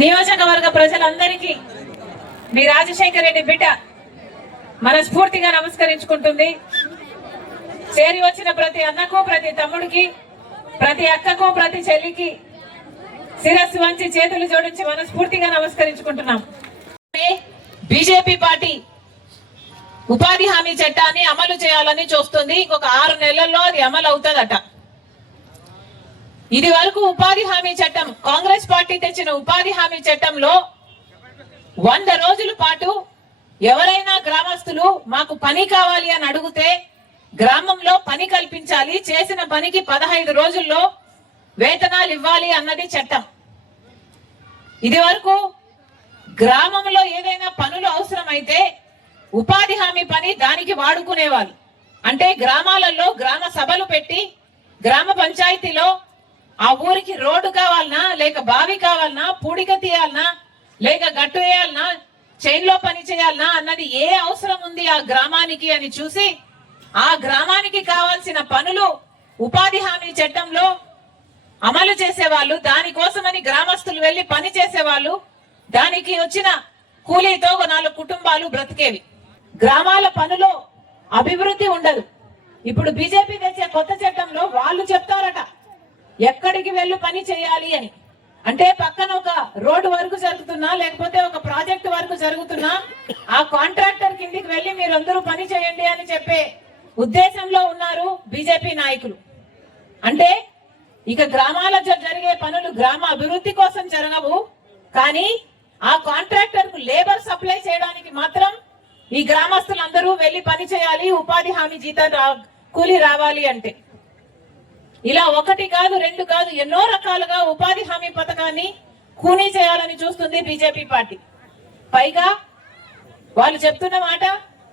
నియోజకవర్గ ప్రజలందరికీ మీ రాజశేఖర్ రెడ్డి బిడ్డ మనస్ఫూర్తిగా నమస్కరించుకుంటుంది. చేరి వచ్చిన ప్రతి అన్నకు, ప్రతి తమ్ముడికి, ప్రతి అక్కకు, ప్రతి చెల్లికి శిరస్సు వంచి చేతులు జోడించి మనస్ఫూర్తిగా నమస్కరించుకుంటున్నాం. బీజేపీ పార్టీ ఉపాధి హామీ చట్టాన్ని అమలు చేయాలని చూస్తుంది. ఇంకొక 6 నెలల్లో అది అమలు అవుతుందట. ఇది వరకు ఉపాధి హామీ చట్టం, కాంగ్రెస్ పార్టీ తెచ్చిన ఉపాధి హామీ చట్టంలో 100 రోజుల పాటు ఎవరైనా గ్రామస్తులు మాకు పని కావాలి అని అడిగితే గ్రామంలో పని కల్పించాలి, చేసిన పనికి 15 రోజుల్లో వేతనాలు ఇవ్వాలి అన్నది చట్టం. ఇది వరకు గ్రామంలో ఏదైనా పనులు అవసరమైతే ఉపాధి హామీ పని దానికి వాడుకునేవాళ్ళు. అంటే గ్రామాలలో గ్రామ సభలు పెట్టి గ్రామ పంచాయతీలో ఆ ఊరికి రోడ్డు కావాలనా, లేక బావి కావాలనా, పూడిక తీయాలనా, లేక గట్టు వేయాలనా, చైన్లో పని చేయాలనా అన్నది ఏ అవసరం ఉంది ఆ గ్రామానికి అని చూసి ఆ గ్రామానికి కావాల్సిన పనులు ఉపాధి హామీ చట్టంలో అమలు చేసేవాళ్ళు. దానికోసమని గ్రామస్తులు వెళ్లి పని చేసేవాళ్ళు. దానికి వచ్చిన కూలీతో 4 కుటుంబాలు బ్రతికేవి. గ్రామాల పనులో అభివృద్ధి ఉండదు. ఇప్పుడు బీజేపీ తెచ్చే కొత్త చట్టంలో వాళ్ళు చెప్తారట ఎక్కడికి వెళ్ళు పని చేయాలి అని. అంటే పక్కన ఒక రోడ్డు వర్క్ జరుగుతున్నా, లేకపోతే ఒక ప్రాజెక్ట్ వర్క్ జరుగుతున్నా ఆ కాంట్రాక్టర్ కిందికి వెళ్లి మీరందరూ పని చేయండి అని చెప్పే ఉద్దేశంలో ఉన్నారు బీజేపీ నాయకులు. అంటే ఇక గ్రామాల జరిగే పనులు గ్రామ అభివృద్ధి కోసం జరగవు, కానీ ఆ కాంట్రాక్టర్ కు లేబర్ సప్లై చేయడానికి మాత్రం ఈ గ్రామస్తులందరూ వెళ్లి పని చేయాలి, ఉపాధి హామీ జీతం కూలీ రావాలి అంటే. ఇలా 1 కాదు 2 కాదు ఎన్నో రకాలుగా ఉపాధి హామీ పథకాన్ని కూనీ చేయాలని చూస్తుంది బీజేపీ పార్టీ. పైగా వాళ్ళు చెప్తున్న మాట,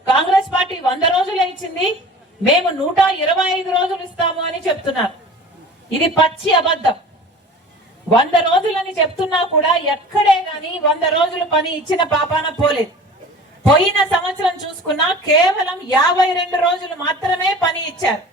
కాంగ్రెస్ పార్టీ 100 రోజులే ఇచ్చింది, మేము 125 రోజులు ఇస్తాము అని చెప్తున్నారు. ఇది పచ్చి అబద్ధం. 100 రోజులని చెప్తున్నా కూడా ఎక్కడే గాని 100 రోజులు పని ఇచ్చిన పాపాన పోలేదు. పోయిన సంవత్సరం చూసుకున్నా కేవలం 52 రోజులు మాత్రమే పని ఇచ్చారు.